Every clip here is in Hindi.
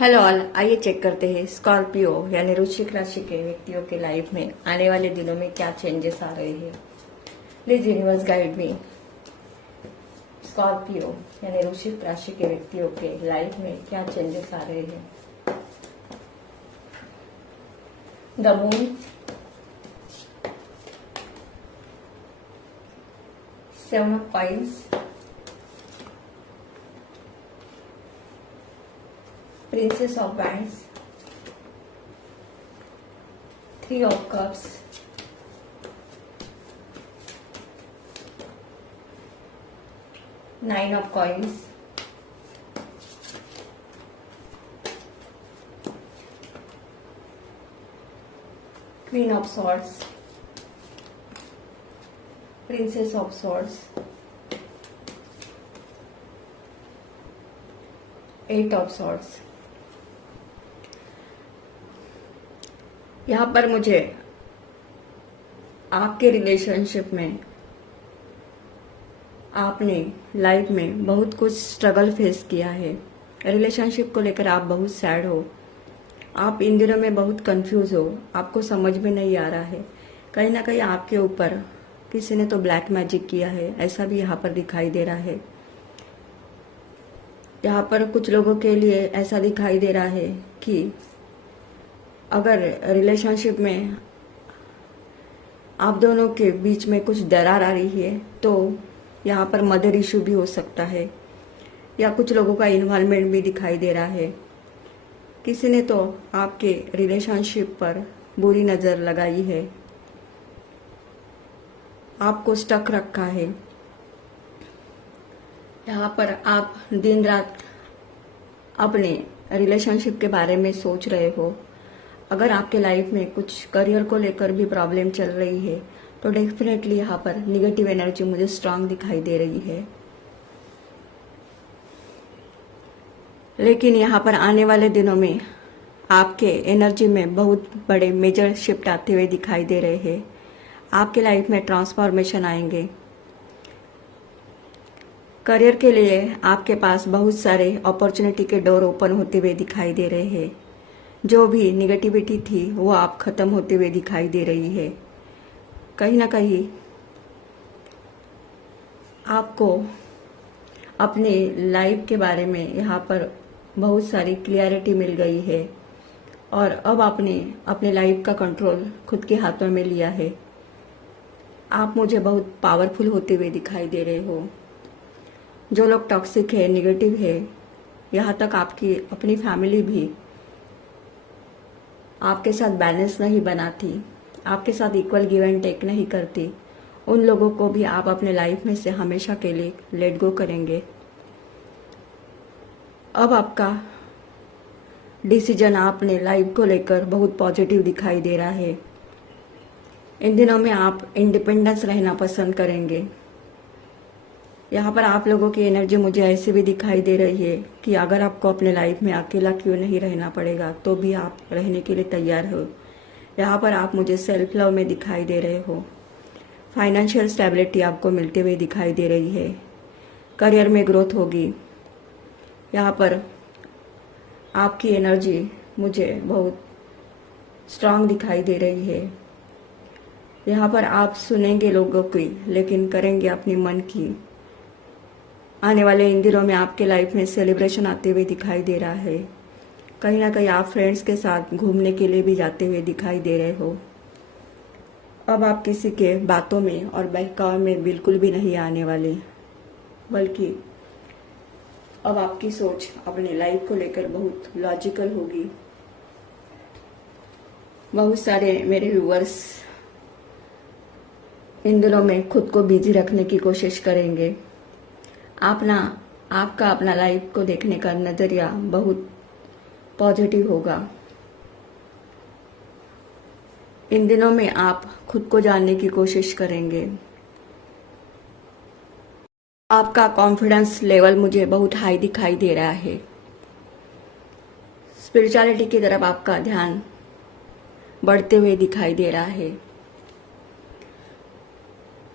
हेलो ऑल, आइए चेक करते हैं स्कॉर्पियो यानी वृश्चिक राशि के व्यक्तियों के लाइफ में आने वाले दिनों में क्या चेंजेस आ रहे हैं। Please universe guide me. Scorpio यानी वृश्चिक राशि के व्यक्तियों के लाइफ में क्या चेंजेस आ रहे हैं। The moon, 7 of Coins, Princess of Wands, 3 of Cups, Nine of Coins, Queen of Swords, Princess of Swords, 8 of Swords। यहाँ पर मुझे आपके रिलेशनशिप में आपने लाइफ में बहुत कुछ स्ट्रगल फेस किया है। रिलेशनशिप को लेकर आप बहुत सैड हो। आप इन दिनों में बहुत कंफ्यूज हो। आपको समझ में नहीं आ रहा है। कहीं ना कहीं आपके ऊपर किसी ने तो ब्लैक मैजिक किया है, ऐसा भी यहाँ पर दिखाई दे रहा है। यहाँ पर कुछ लोगों के लिए ऐसा दिखाई दे रहा है कि अगर रिलेशनशिप में आप दोनों के बीच में कुछ दरार आ रही है तो यहाँ पर मदर इशू भी हो सकता है, या कुछ लोगों का इन्वॉल्वमेंट भी दिखाई दे रहा है। किसी ने तो आपके रिलेशनशिप पर बुरी नज़र लगाई है, आपको स्टक रखा है। यहाँ पर आप दिन रात अपने रिलेशनशिप के बारे में सोच रहे हो। अगर आपके लाइफ में कुछ करियर को लेकर भी प्रॉब्लम चल रही है तो डेफिनेटली यहाँ पर निगेटिव एनर्जी मुझे स्ट्रांग दिखाई दे रही है। लेकिन यहाँ पर आने वाले दिनों में आपके एनर्जी में बहुत बड़े मेजर शिफ्ट आते हुए दिखाई दे रहे हैं। आपके लाइफ में ट्रांसफॉर्मेशन आएंगे। करियर के लिए आपके पास बहुत सारे अपॉर्चुनिटी के डोर ओपन होते हुए दिखाई दे रहे हैं। जो भी निगेटिविटी थी वो आप खत्म होते हुए दिखाई दे रही है। कहीं ना कहीं आपको अपने लाइफ के बारे में यहाँ पर बहुत सारी क्लियरिटी मिल गई है और अब आपने अपने लाइफ का कंट्रोल खुद के हाथों में लिया है। आप मुझे बहुत पावरफुल होते हुए दिखाई दे रहे हो। जो लोग टॉक्सिक है, निगेटिव है, यहाँ तक आपकी अपनी फैमिली भी आपके साथ बैलेंस नहीं बनाती, आपके साथ इक्वल गिव एंड टेक नहीं करती, उन लोगों को भी आप अपने लाइफ में से हमेशा के लिए लेट गो करेंगे। अब आपका डिसीजन अपने लाइफ को लेकर बहुत पॉजिटिव दिखाई दे रहा है। इन दिनों में आप इंडिपेंडेंस रहना पसंद करेंगे। यहाँ पर आप लोगों की एनर्जी मुझे ऐसे भी दिखाई दे रही है कि अगर आपको अपने लाइफ में अकेला क्यों नहीं रहना पड़ेगा तो भी आप रहने के लिए तैयार हो। यहाँ पर आप मुझे सेल्फ लव में दिखाई दे रहे हो। फाइनेंशियल स्टेबिलिटी आपको मिलते हुए दिखाई दे रही है। करियर में ग्रोथ होगी। यहाँ पर आपकी एनर्जी मुझे बहुत स्ट्रांग दिखाई दे रही है। यहाँ पर आप सुनेंगे लोगों की लेकिन करेंगे अपनी मन की। आने वाले इन दिनों में आपके लाइफ में सेलिब्रेशन आते हुए दिखाई दे रहा है। कहीं ना कहीं आप फ्रेंड्स के साथ घूमने के लिए भी जाते हुए दिखाई दे रहे हो। अब आप किसी के बातों में और बहकावे में बिल्कुल भी नहीं आने वाले, बल्कि अब आपकी सोच अपने लाइफ को लेकर बहुत लॉजिकल होगी। बहुत सारे मेरे व्यूअर्स इन दिनों में खुद को बिजी रखने की कोशिश करेंगे। आपका अपना लाइफ को देखने का नजरिया बहुत पॉजिटिव होगा। इन दिनों में आप खुद को जानने की कोशिश करेंगे। आपका कॉन्फिडेंस लेवल मुझे बहुत हाई दिखाई दे रहा है। स्पिरिचुअलिटी की तरफ आपका ध्यान बढ़ते हुए दिखाई दे रहा है।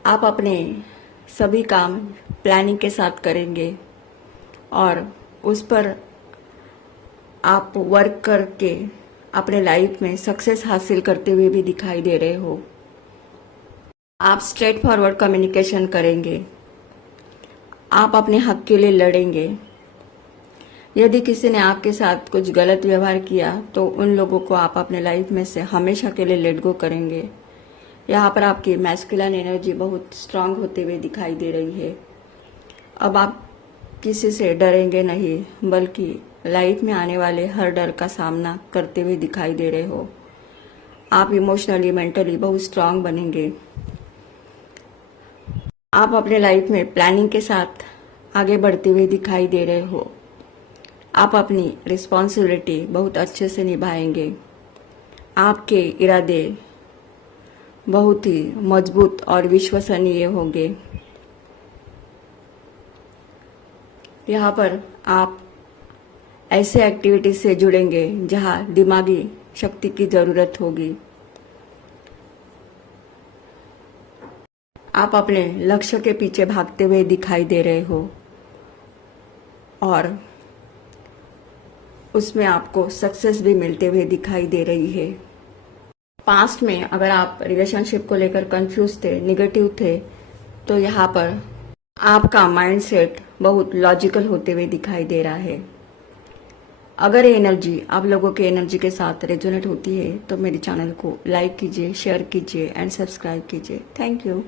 आप अपने सभी काम प्लानिंग के साथ करेंगे और उस पर आप वर्क करके अपने लाइफ में सक्सेस हासिल करते हुए भी दिखाई दे रहे हो। आप स्ट्रेट फॉरवर्ड कम्युनिकेशन करेंगे। आप अपने हक के लिए लड़ेंगे। यदि किसी ने आपके साथ कुछ गलत व्यवहार किया तो उन लोगों को आप अपने लाइफ में से हमेशा के लिए लेट गो करेंगे। यहाँ पर आपकी मैस्कुलिन एनर्जी बहुत स्ट्रांग होते हुए दिखाई दे रही है। अब आप किसी से डरेंगे नहीं, बल्कि लाइफ में आने वाले हर डर का सामना करते हुए दिखाई दे रहे हो। आप इमोशनली मेंटली बहुत स्ट्रांग बनेंगे। आप अपने लाइफ में प्लानिंग के साथ आगे बढ़ते हुए दिखाई दे रहे हो। आप अपनी रिस्पॉन्सिबिलिटी बहुत अच्छे से निभाएंगे। आपके इरादे बहुत ही मजबूत और विश्वसनीय होंगे। यहाँ पर आप ऐसे एक्टिविटी से जुड़ेंगे जहाँ दिमागी शक्ति की ज़रूरत होगी। आप अपने लक्ष्य के पीछे भागते हुए दिखाई दे रहे हो और उसमें आपको सक्सेस भी मिलते हुए दिखाई दे रही है। पास्ट में अगर आप रिलेशनशिप को लेकर कंफ्यूज थे, निगेटिव थे, तो यहाँ पर आपका माइंडसेट बहुत लॉजिकल होते हुए दिखाई दे रहा है। अगर ये एनर्जी आप लोगों के एनर्जी के साथ रेजोनेट होती है तो मेरे चैनल को लाइक कीजिए, शेयर कीजिए एंड सब्सक्राइब कीजिए। Thank you.